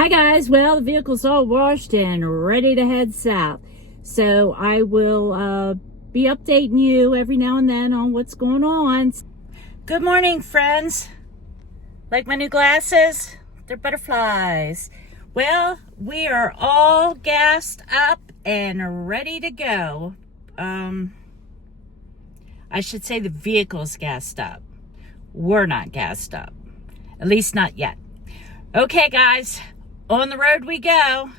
Hi guys, well the vehicle's all washed and ready to head south. So I will be updating you every now and then on what's going on. Good morning friends. Like my new glasses? They're butterflies. Well, we are all gassed up and ready to go. I should say the vehicle's gassed up. We're not gassed up. At least not yet. Okay guys, on the road we go.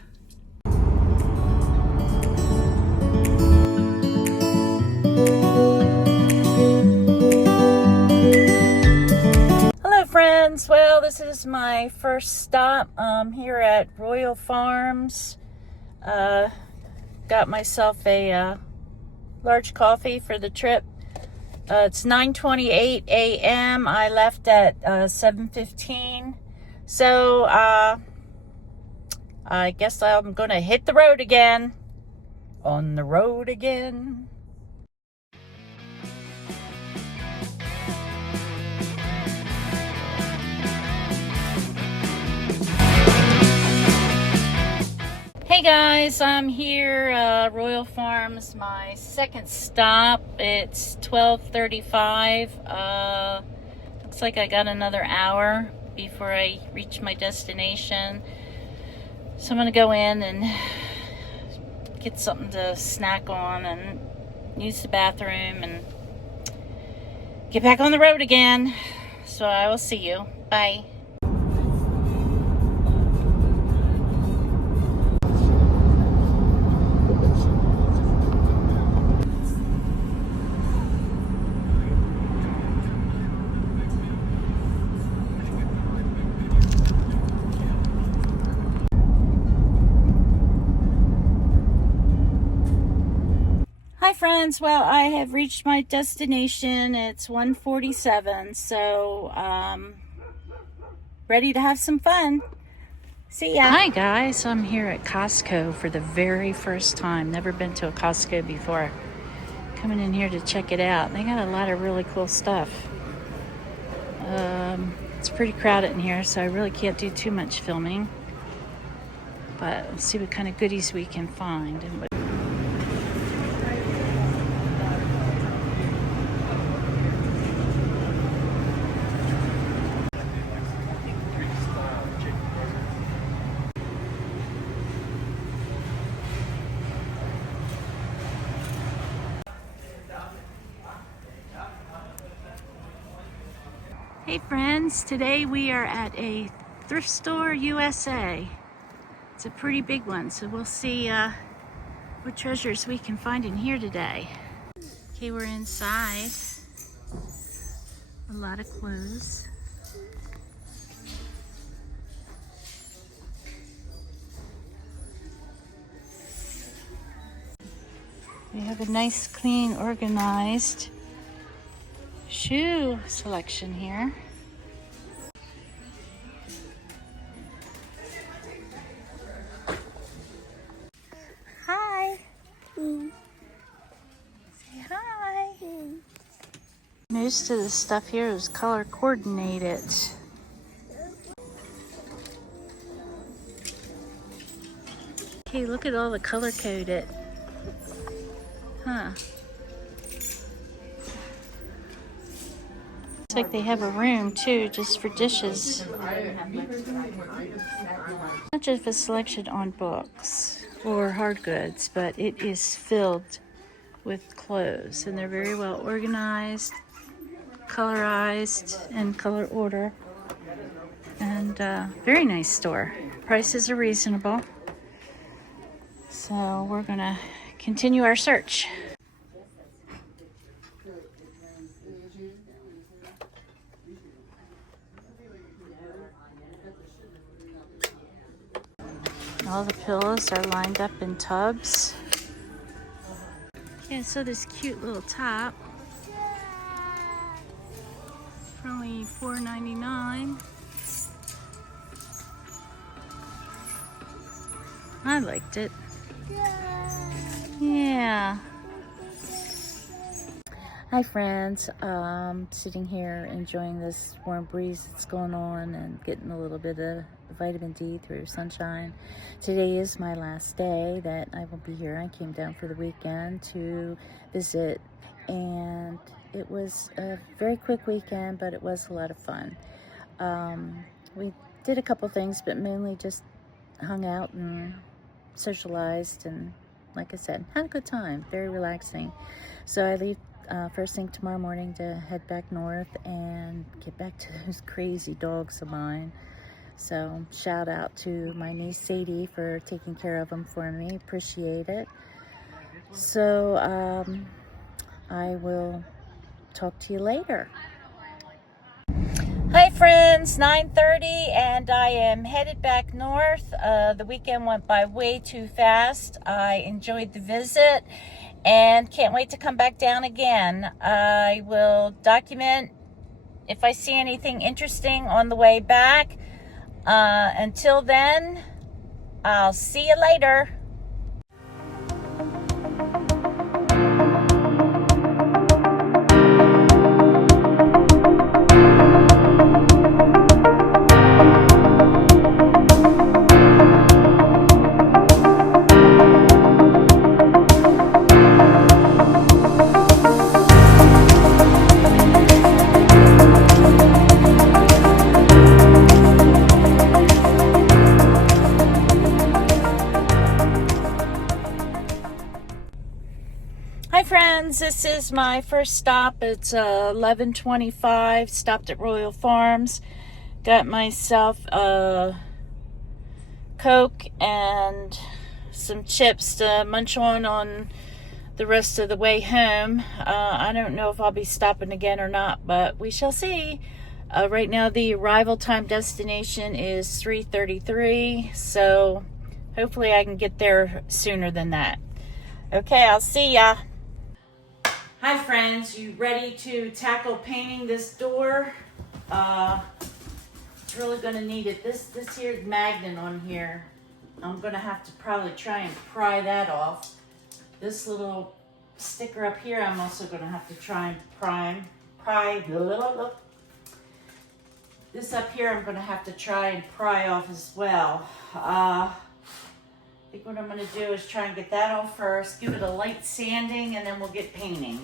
Hello friends, well this is my first stop here at Royal Farms. Got myself a large coffee for the trip. It's 9:28 a.m. I left at 7:15. So I guess I'm gonna hit the road again. On the road again. Hey guys, I'm here, Royal Farms, my second stop. It's 12:35. Looks like I got another hour before I reach my destination. So I'm gonna go in and get something to snack on and use the bathroom and get back on the road again. So I will see you. Bye. Hi friends, well I have reached my destination. It's 1:47, so ready to have some fun. See ya. Hi guys, I'm here at Costco for the very first time. Never been to a Costco before. Coming in here to check it out. They got a lot of really cool stuff. It's pretty crowded in here, so I really can't do too much filming. But let's see what kind of goodies we can find. Hey friends, today we are at a thrift store USA. It's a pretty big one, so we'll see what treasures we can find in here today. Okay, we're inside. A lot of clothes. We have a nice, clean, organized shoe selection here. Hi. Say hi. Most of the stuff here is color coordinated. Okay, look at all the color coded. Huh. Looks like they have a room too, just for dishes. Not just a selection on books or hard goods, but it is filled with clothes, and they're very well organized, colorized, and color order. And very nice store. Prices are reasonable. So we're gonna continue our search. All the pillows are lined up in tubs. Yeah, so this cute little top for only $4.99. I liked it. Yeah. Hi friends, sitting here enjoying this warm breeze that's going on and getting a little bit of vitamin D through sunshine. Today is my last day that I will be here. I came down for the weekend to visit, and it was a very quick weekend, but it was a lot of fun. We did a couple things, but mainly just hung out and socialized, and like I said, had a good time, very relaxing. So I leave first thing tomorrow morning to head back north and get back to those crazy dogs of mine. So shout out to my niece Sadie for taking care of them for me. Appreciate it. So I will talk to you later. Hi friends, 9:30 and I am headed back north. The weekend went by way too fast. I enjoyed the visit and can't wait to come back down again. I will document if I see anything interesting on the way back. Until then, I'll see you later. Hi friends, this is my first stop. It's 11:25. Stopped at Royal Farms. Got myself a Coke and some chips to munch on the rest of the way home. I don't know if I'll be stopping again or not, but we shall see. Right now the arrival time destination is 3:33, so hopefully I can get there sooner than that. Okay, I'll see ya. Hi friends, you ready to tackle painting this door? It's really gonna need it. This here magnet on here, I'm gonna have to probably try and pry that off. This little sticker up here, I'm also gonna have to try and pry. This up here, I'm gonna have to try and pry off as well. I think what I'm going to do is try and get that off first, give it a light sanding, and then we'll get painting.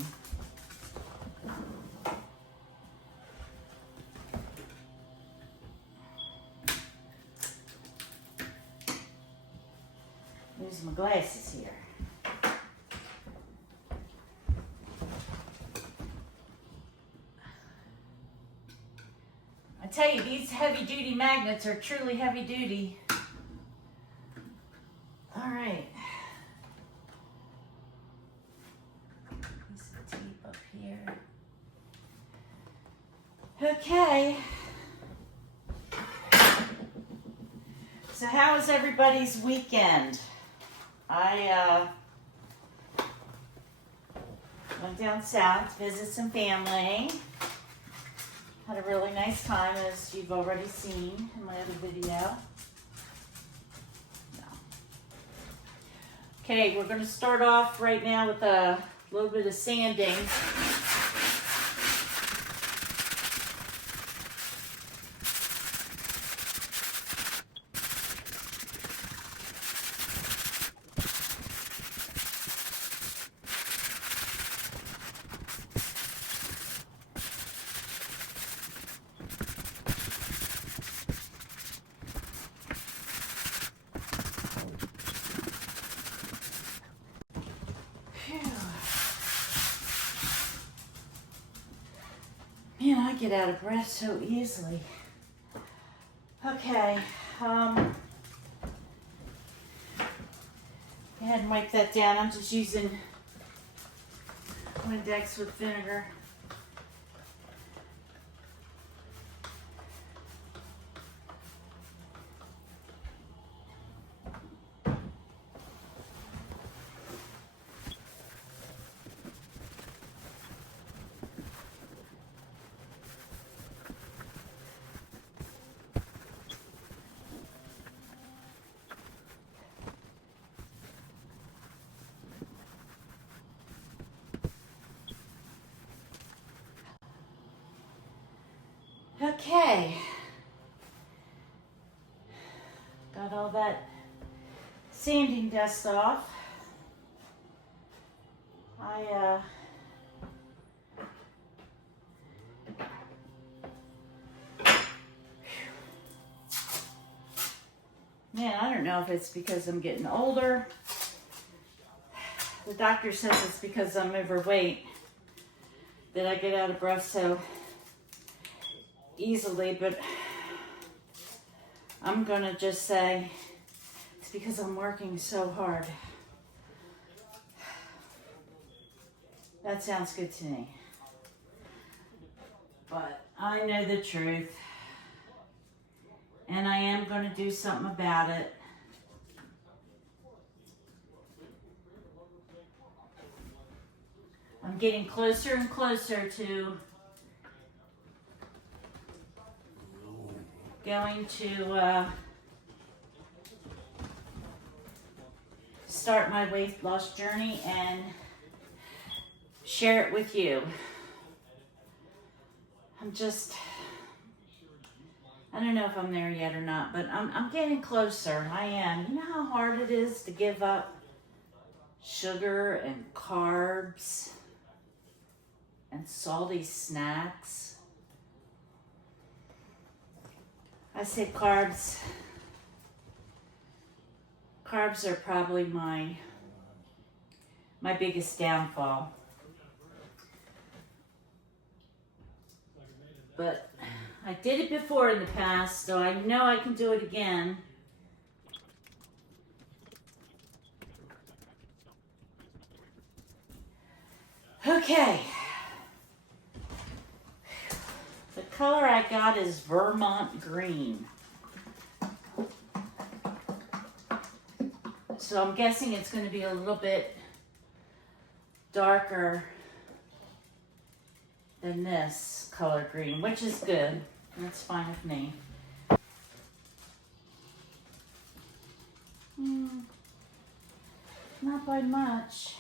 Use my glasses here. I tell you, these heavy-duty magnets are truly heavy-duty. All right. Piece of tape up here. Okay. So how was everybody's weekend? I went down south to visit some family. Had a really nice time, as you've already seen in my other video. Okay, we're going to start off right now with a little bit of sanding. Man, I get out of breath so easily. Okay, go ahead and wipe that down. I'm just using Windex with vinegar. Okay. Got all that sanding dust off. Man, I don't know if it's because I'm getting older. The doctor says it's because I'm overweight that I get out of breath so easily, but I'm gonna just say it's because I'm working so hard. That sounds good to me. But I know the truth. And I am going to do something about it. I'm getting closer and closer to going to start my weight loss journey and share it with you. I don't know if I'm there yet or not, but I'm getting closer. I am. You know how hard it is to give up sugar and carbs and salty snacks? I say carbs. Carbs are probably my biggest downfall. But I did it before in the past, so I know I can do it again. Okay. The color I got is Vermont green. So I'm guessing it's going to be a little bit darker than this color green, which is good. That's fine with me. Not by much.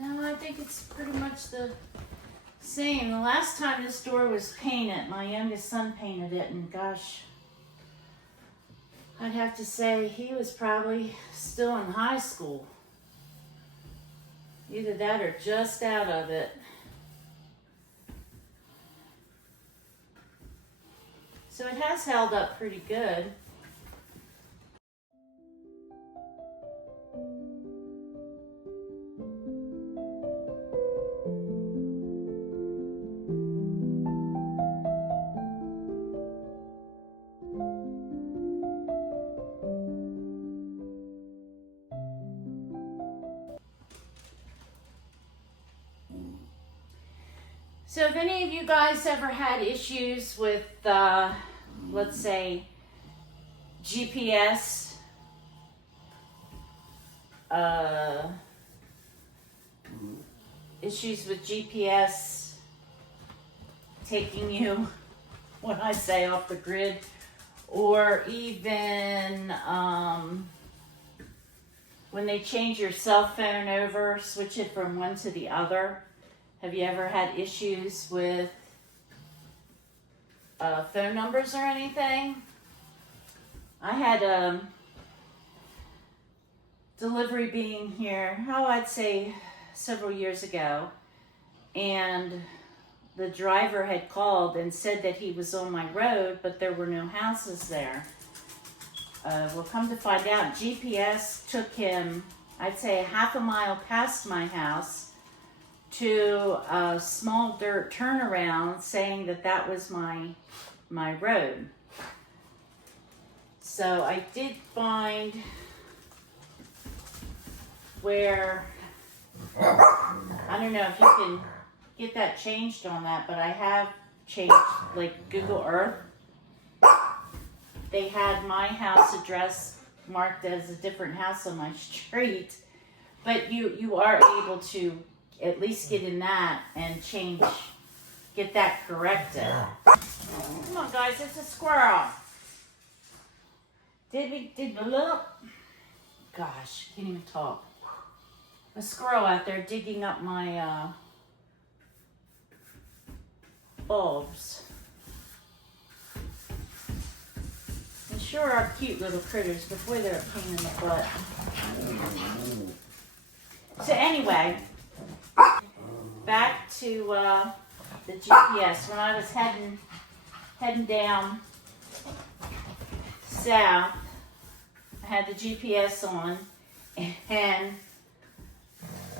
No, I think it's pretty much the same. The last time this door was painted, my youngest son painted it, and gosh, I'd have to say he was probably still in high school. Either that or just out of it. So it has held up pretty good. So if any of you guys ever had issues with, let's say, GPS, issues with GPS taking you, when I say off the grid, or even when they change your cell phone over, switch it from one to the other. Have you ever had issues with phone numbers or anything? I had delivery being here, I'd say several years ago, and the driver had called and said that he was on my road, but there were no houses there. Well, come to find out, GPS took him, I'd say, a half a mile past my house to a small dirt turnaround, saying that that was my road. So I did find where, I don't know if you can get that changed on that, but I have changed, like Google Earth. They had my house address marked as a different house on my street, But you are able to at least get in that and get that corrected. Come on, guys, it's a squirrel. Gosh, can't even talk. A squirrel out there digging up my bulbs. And sure are cute little critters, but boy, they're a pain in the butt. So anyway, back to the GPS. When I was heading down south, I had the GPS on and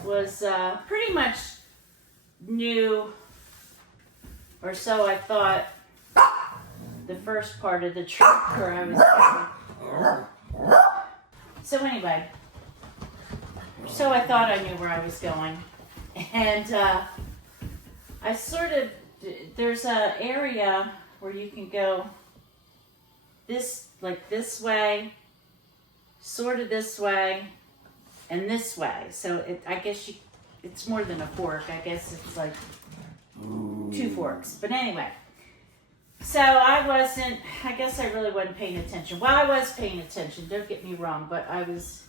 was pretty much knew, or so I thought, the first part of the trip where I was going. So anyway, so I thought I knew where I was going. And I there's an area where you can go this way, sort of this way, and this way. So I guess it's more than a fork. I guess it's like 2 forks. But anyway, so I guess I really wasn't paying attention. Well, I was paying attention, don't get me wrong, but I was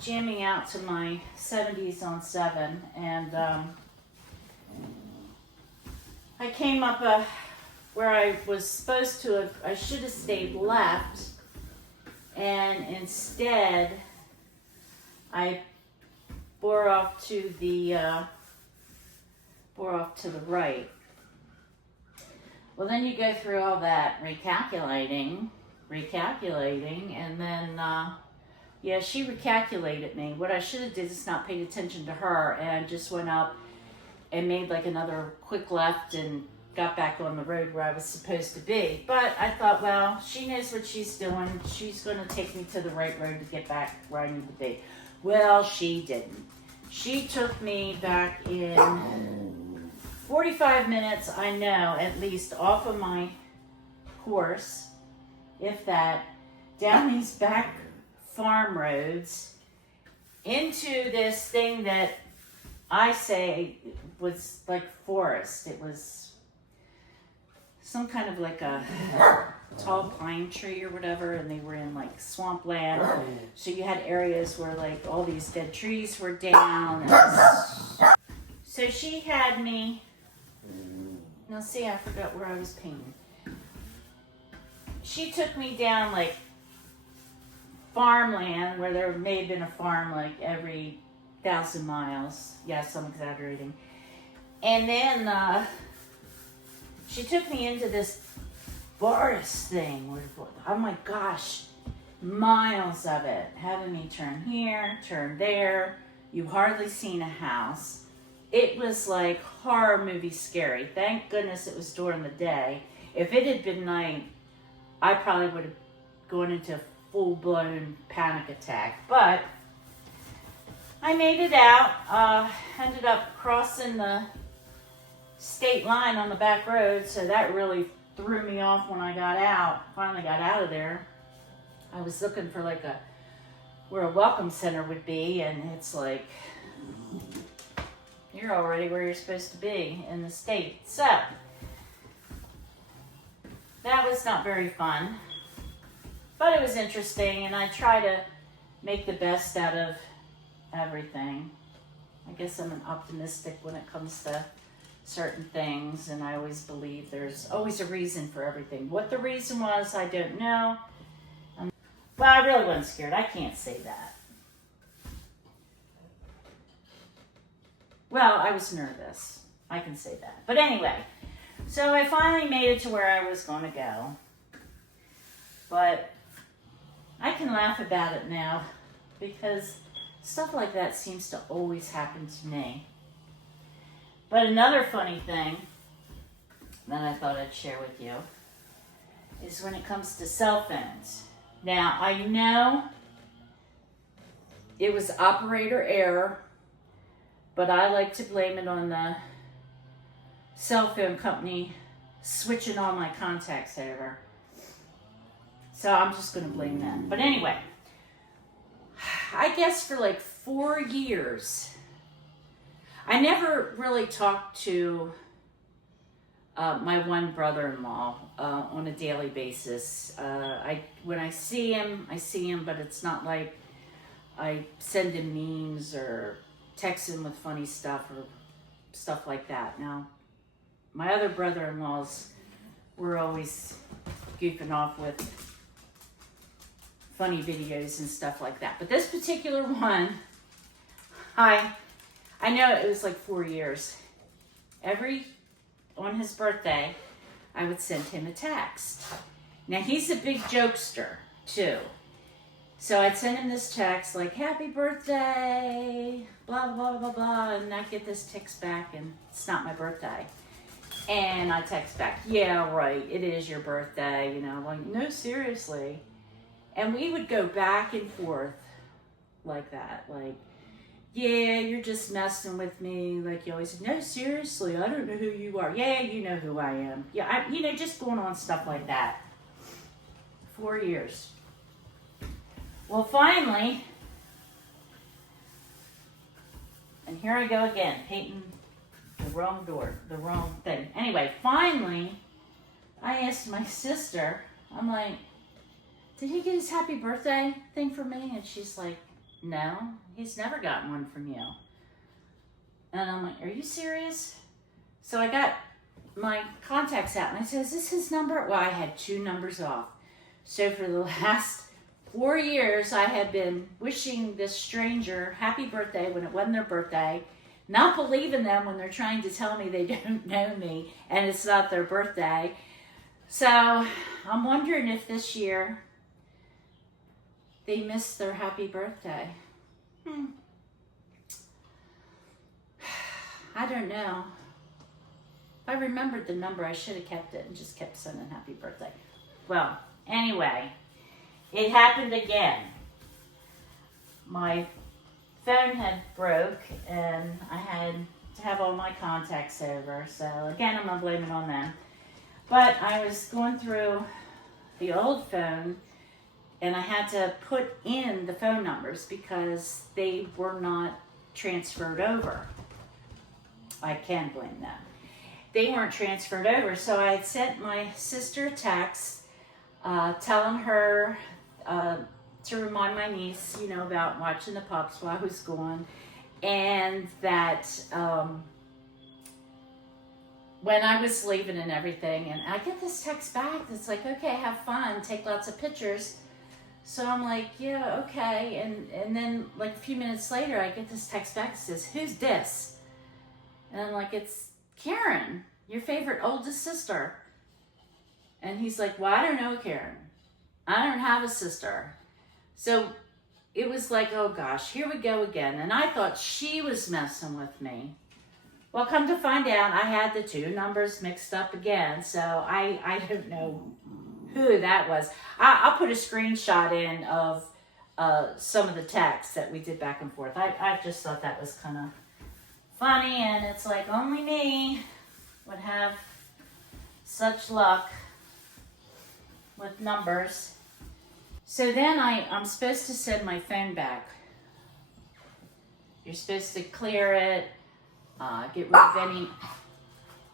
jamming out to my 70s on 7, and I came up where I was supposed to have, I should have stayed left, and instead I bore off to the right. Well, then you go through all that recalculating, and then yeah, she recalculated me. What I should have did is not paid attention to her and just went up and made like another quick left and got back on the road where I was supposed to be. But I thought, well, she knows what she's doing. She's going to take me to the right road to get back where I need to be. Well, she didn't. She took me back in 45 minutes, I know, at least, off of my course, if that, down these back farm roads into this thing that I say was like forest. It was some kind of like a tall pine tree or whatever, and they were in like swampland. So you had areas where like all these dead trees were down. So she had me, now see, I forgot where I was painting. She took me down like farmland, where there may have been a farm like every 1,000 miles. Yes, I'm exaggerating. And then she took me into this forest thing. Oh my gosh, miles of it. Having me turn here, turn there. You hardly seen a house. It was like horror movie scary. Thank goodness it was during the day. If it had been night, I probably would have gone into full-blown panic attack. But I made it out. Ended up crossing the state line on the back road, so that really threw me off when I got out. Finally got out of there. I was looking for like where a welcome center would be, and it's like, you're already where you're supposed to be in the state. So that was not very fun, but it was interesting, and I try to make the best out of everything. I guess I'm an optimistic when it comes to certain things, and I always believe there's always a reason for everything. What the reason was, I don't know. Well, I really wasn't scared. I can't say that. Well, I was nervous. I can say that. But anyway, so I finally made it to where I was going to go. But I can laugh about it now because stuff like that seems to always happen to me. But another funny thing that I thought I'd share with you is when it comes to cell phones. Now, I know it was operator error, but I like to blame it on the cell phone company switching all my contacts over. So I'm just going to blame them. But anyway, I guess for like 4 years. I never really talked to my one brother-in-law on a daily basis. When I see him, but it's not like I send him memes or text him with funny stuff or stuff like that. Now, my other brother-in-laws were always goofing off with funny videos and stuff like that. But this particular one, I know it was like 4 years. On his birthday, I would send him a text. Now, he's a big jokester, too. So I'd send him this text like, happy birthday, blah, blah, blah, blah, and I'd get this text back, and it's not my birthday. And I text back, yeah, right, it is your birthday, you know, like, no, seriously. And we would go back and forth like that, like, yeah, you're just messing with me, like you always say, no, seriously, I don't know who you are. Yeah, you know who I am. Yeah, just going on stuff like that. 4 years. Well, finally, and here I go again, painting the wrong door, the wrong thing. Anyway, finally, I asked my sister, I'm like, did he get his happy birthday thing for me? And she's like, no, he's never gotten one from you. And I'm like, are you serious? So I got my contacts out and I said, is this his number? Well, I had 2 numbers off. So for the last 4 years, I had been wishing this stranger happy birthday when it wasn't their birthday, not believing them when they're trying to tell me they don't know me and it's not their birthday. So I'm wondering if this year they missed their happy birthday. I don't know. If I remembered the number, I should have kept it and just kept sending happy birthday. Well, anyway, it happened again. My phone had broke and I had to have all my contacts over. So again, I'm going to blame it on them. But I was going through the old phone and I had to put in the phone numbers because they were not transferred over. I can blame them. They weren't transferred over. So I had sent my sister a text telling her to remind my niece, you know, about watching the pups while I was gone. And that when I was leaving and everything, and I get this text back that's like, okay, have fun, take lots of pictures. So I'm like, yeah, okay. And then like a few minutes later, I get this text back that says, who's this? And I'm like, it's Karen, your favorite oldest sister. And he's like, well, I don't know Karen. I don't have a sister. So it was like, oh gosh, here we go again. And I thought she was messing with me. Well, come to find out, I had the 2 numbers mixed up again. So I don't know who that was. I'll put a screenshot in of some of the texts that we did back and forth. I just thought that was kind of funny, and it's like only me would have such luck with numbers. So then I'm supposed to send my phone back. You're supposed to clear it, get rid of any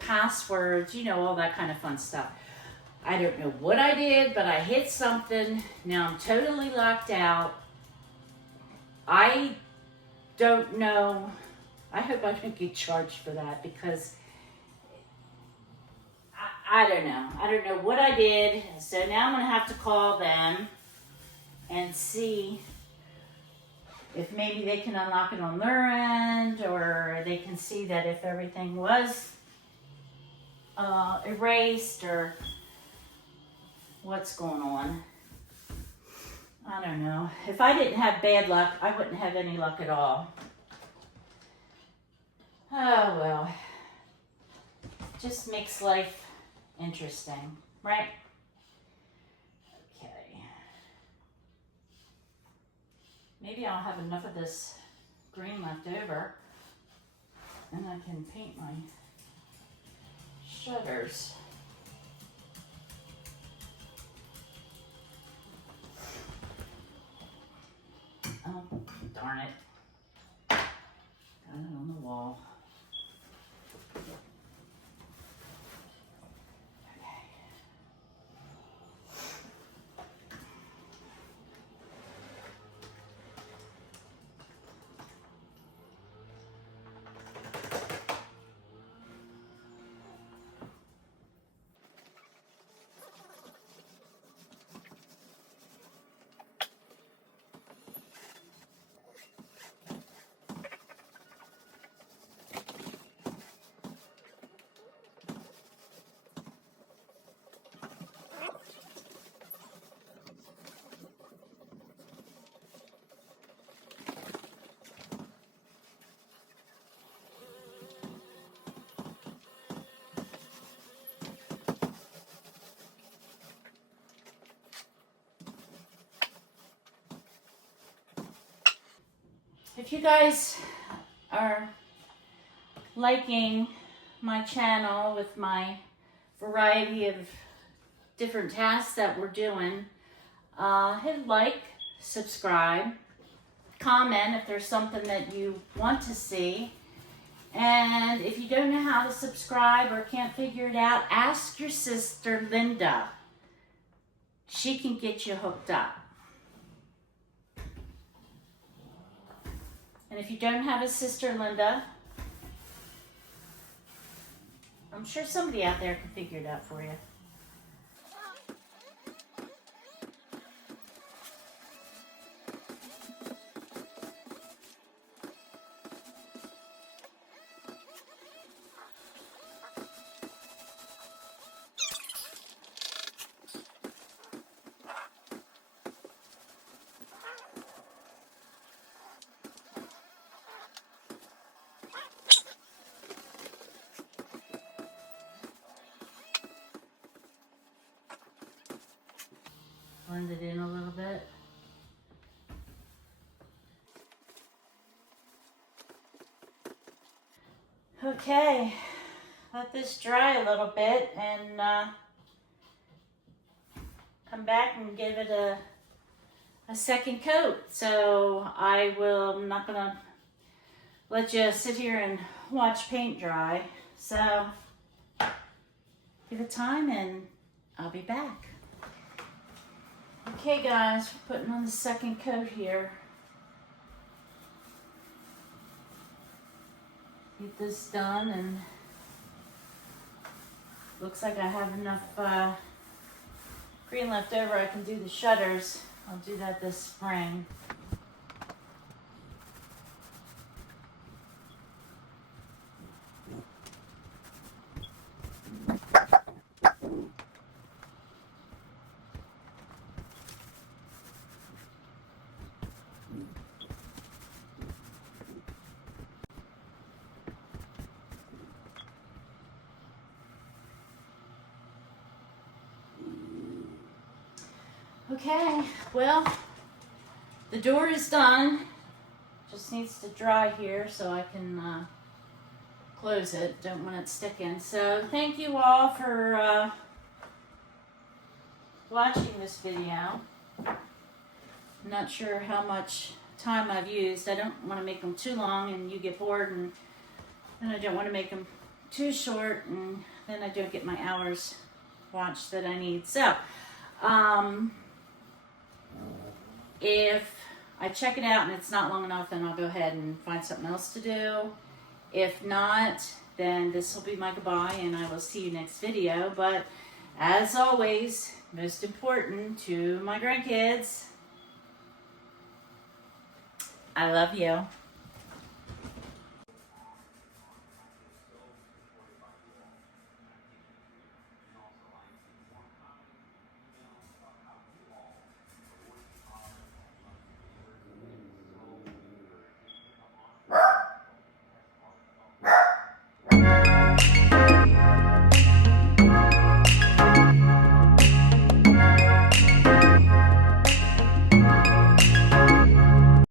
passwords, you know, all that kind of fun stuff. I don't know what I did, but I hit something. Now I'm totally locked out. I don't know. I hope I don't get charged for that because I don't know. I don't know what I did. So now I'm going to have to call them and see if maybe they can unlock it on their end, or they can see that if everything was erased or what's going on. I don't know. If I didn't have bad luck, I wouldn't have any luck at all. Oh, well. Just makes life interesting, right? Okay. Maybe I'll have enough of this green left over and I can paint my shutters. Oh, darn it. wall. If you guys are liking my channel with my variety of different tasks that we're doing, hit like, subscribe, comment if there's something that you want to see. And if you don't know how to subscribe or can't figure it out, ask your sister Linda. She can get you hooked up. And if you don't have a sister Linda, I'm sure somebody out there can figure it out for you. Blend it in a little bit. Okay, let this dry a little bit and come back and give it a second coat. So I'm not gonna let you sit here and watch paint dry. So give it time and I'll be back. Okay guys, we're putting on the second coat here. Get this done, and looks like I have enough green left over. I can do the shutters. I'll do that this spring. Okay, well, the door is done. Just needs to dry here so I can close it. Don't want it sticking. So thank you all for watching this video. I'm not sure how much time I've used. I don't want to make them too long and you get bored, and I don't want to make them too short and then I don't get my hours watched that I need. So, if I check it out and it's not long enough, then I'll go ahead and find something else to do. If not, then this will be my goodbye and I will see you next video. But as always, most important to my grandkids, I love you.